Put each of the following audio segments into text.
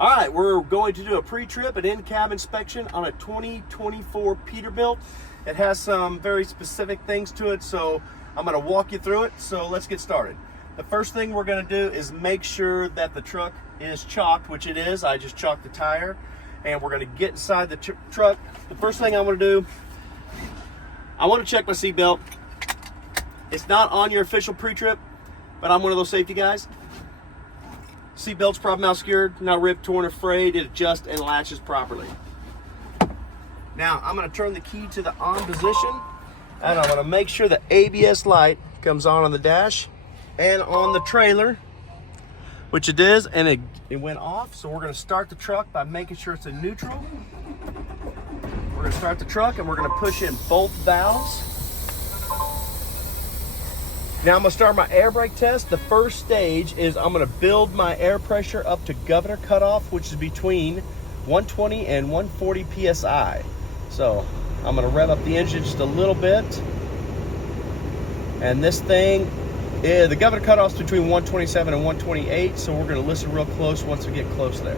All right, we're going to do a pre-trip and in-cab inspection on a 2024 Peterbilt. It has some very specific things to it, so I'm going to walk you through it. So let's get started. The first thing we're going to do is make sure that the truck is chalked, which it is. I just chalked the tire, and we're going to get inside the truck. The first thing I want to do, I want to check my seatbelt. It's not on your official pre-trip, but I'm one of those safety guys. Seatbelt's properly secured, not ripped, torn, or frayed. It adjusts and latches properly. Now, I'm going to turn the key to the on position, and I'm going to make sure the ABS light comes on the dash and on the trailer, which it is, and it went off. So we're going to start the truck by making sure it's in neutral. We're going to start the truck, and we're going to push in both valves. Now I'm going to start my air brake test. The first stage is I'm going to build my air pressure up to governor cutoff, which is between 120 and 140 PSI. So I'm going to rev up the engine just a little bit. And this thing, the governor cutoff is between 127 and 128, so we're going to listen real close once we get close there.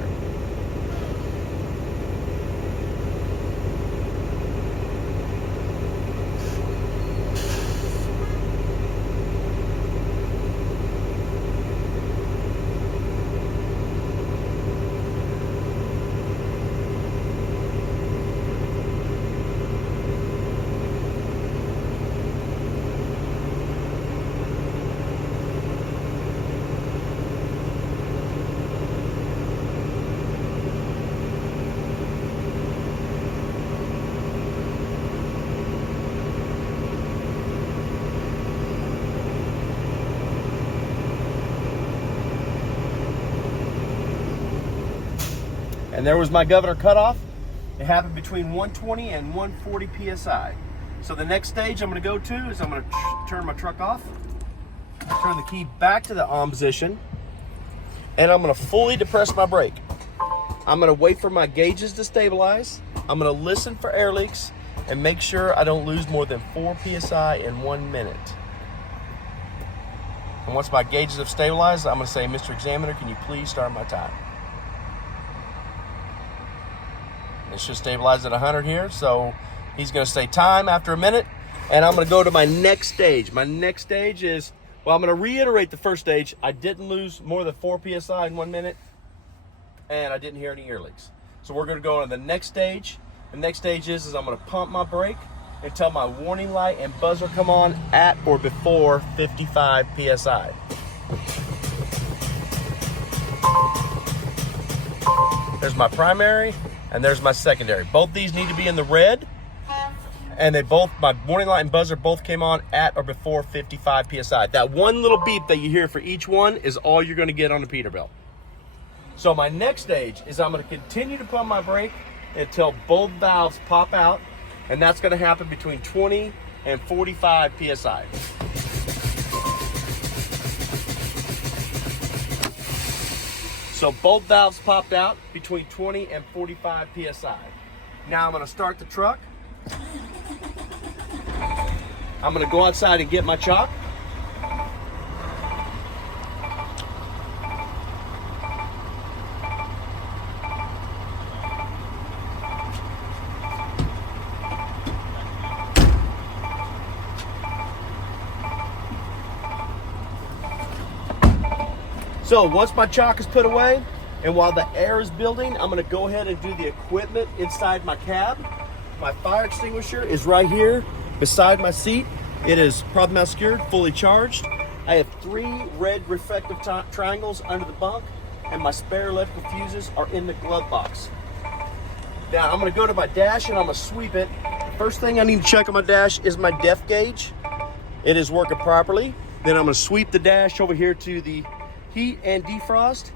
And there was my governor cutoff. It happened between 120 and 140 PSI. So the next stage I'm going to go to is I'm going to turn my truck off, turn the key back to the on position, and I'm going to fully depress my brake. I'm going to wait for my gauges to stabilize. I'm going to listen for air leaks and make sure I don't lose more than 4 PSI in 1 minute. And once my gauges have stabilized, I'm going to say, Mr. Examiner, can you please start my time? It should stabilize at 100 here, so he's going to say time after a minute, and I'm going to go to my next stage. My next stage is, well, I'm going to reiterate the first stage. I didn't lose more than 4 PSI in 1 minute, and I didn't hear any ear leaks. So we're going to go on to the next stage. The next stage is I'm going to pump my brake until my warning light and buzzer come on at or before 55 PSI. There's my primary. And there's my secondary. Both these need to be in the red. And my warning light and buzzer both came on at or before 55 PSI. That one little beep that you hear for each one is all you're gonna get on the Peterbilt. So my next stage is I'm gonna continue to pump my brake until both valves pop out. And that's gonna happen between 20 and 45 PSI. So both valves popped out between 20 and 45 PSI. Now I'm going to start the truck. I'm going to go outside and get my chalk. So once my chalk is put away, and while the air is building, I'm gonna go ahead and do the equipment inside my cab. My fire extinguisher is right here beside my seat. It is properly secured, fully charged. I have 3 red reflective triangles under the bunk, and my spare electrical fuses are in the glove box. Now I'm gonna go to my dash and I'm gonna sweep it. First thing I need to check on my dash is my depth gauge. It is working properly. Then I'm gonna sweep the dash over here to the heat and defrost,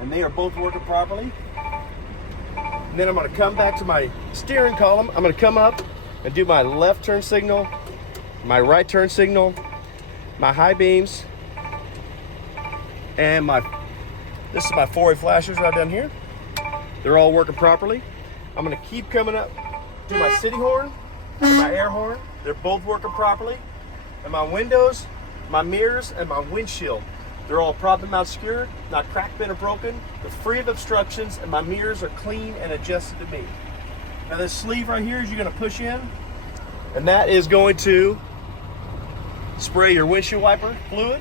and they are both working properly. And then I'm going to come back to my steering column. I'm going to come up and do my left turn signal, my right turn signal, my high beams, and this is my 4-way flashers right down here. They're all working properly. I'm going to keep coming up to my city horn and my air horn. They're both working properly. And my windows, my mirrors, and my windshield They're all propped mount secured, not cracked, bent, or broken. They're free of obstructions, and my mirrors are clean and adjusted to me. Now this sleeve right here is you're going to push in, and that is going to spray your windshield wiper fluid.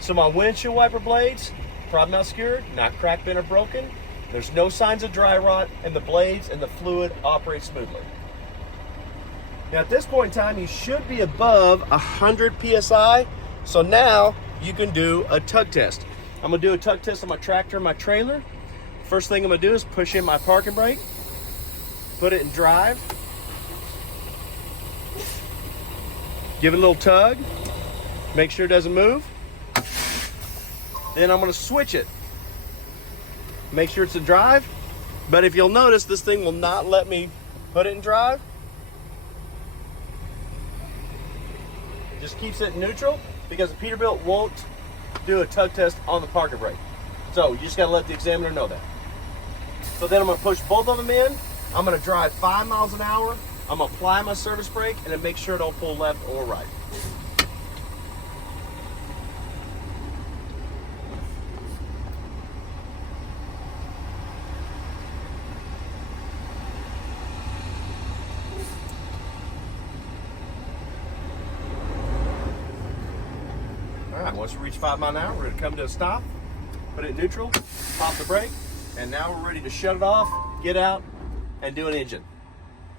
So my windshield wiper blades, prop mount secured, not cracked, bent, or broken. There's no signs of dry rot, and the blades and the fluid operate smoothly. Now at this point in time, you should be above 100 PSI. So now you can do a tug test. I'm gonna do a tug test on my tractor and my trailer. First thing I'm gonna do is push in my parking brake, put it in drive, give it a little tug, make sure it doesn't move. Then I'm gonna switch it. Make sure it's in drive, but if you'll notice, this thing will not let me put it in drive. It just keeps it in neutral because the Peterbilt won't do a tug test on the parking brake. So you just gotta let the examiner know that. So then I'm gonna push both of them in. I'm gonna drive 5 miles an hour. I'm gonna apply my service brake and then make sure it don't pull left or right. All right, once we reach 5 miles an hour, we're gonna come to a stop, put it in neutral, pop the brake, and now we're ready to shut it off, get out, and do an engine.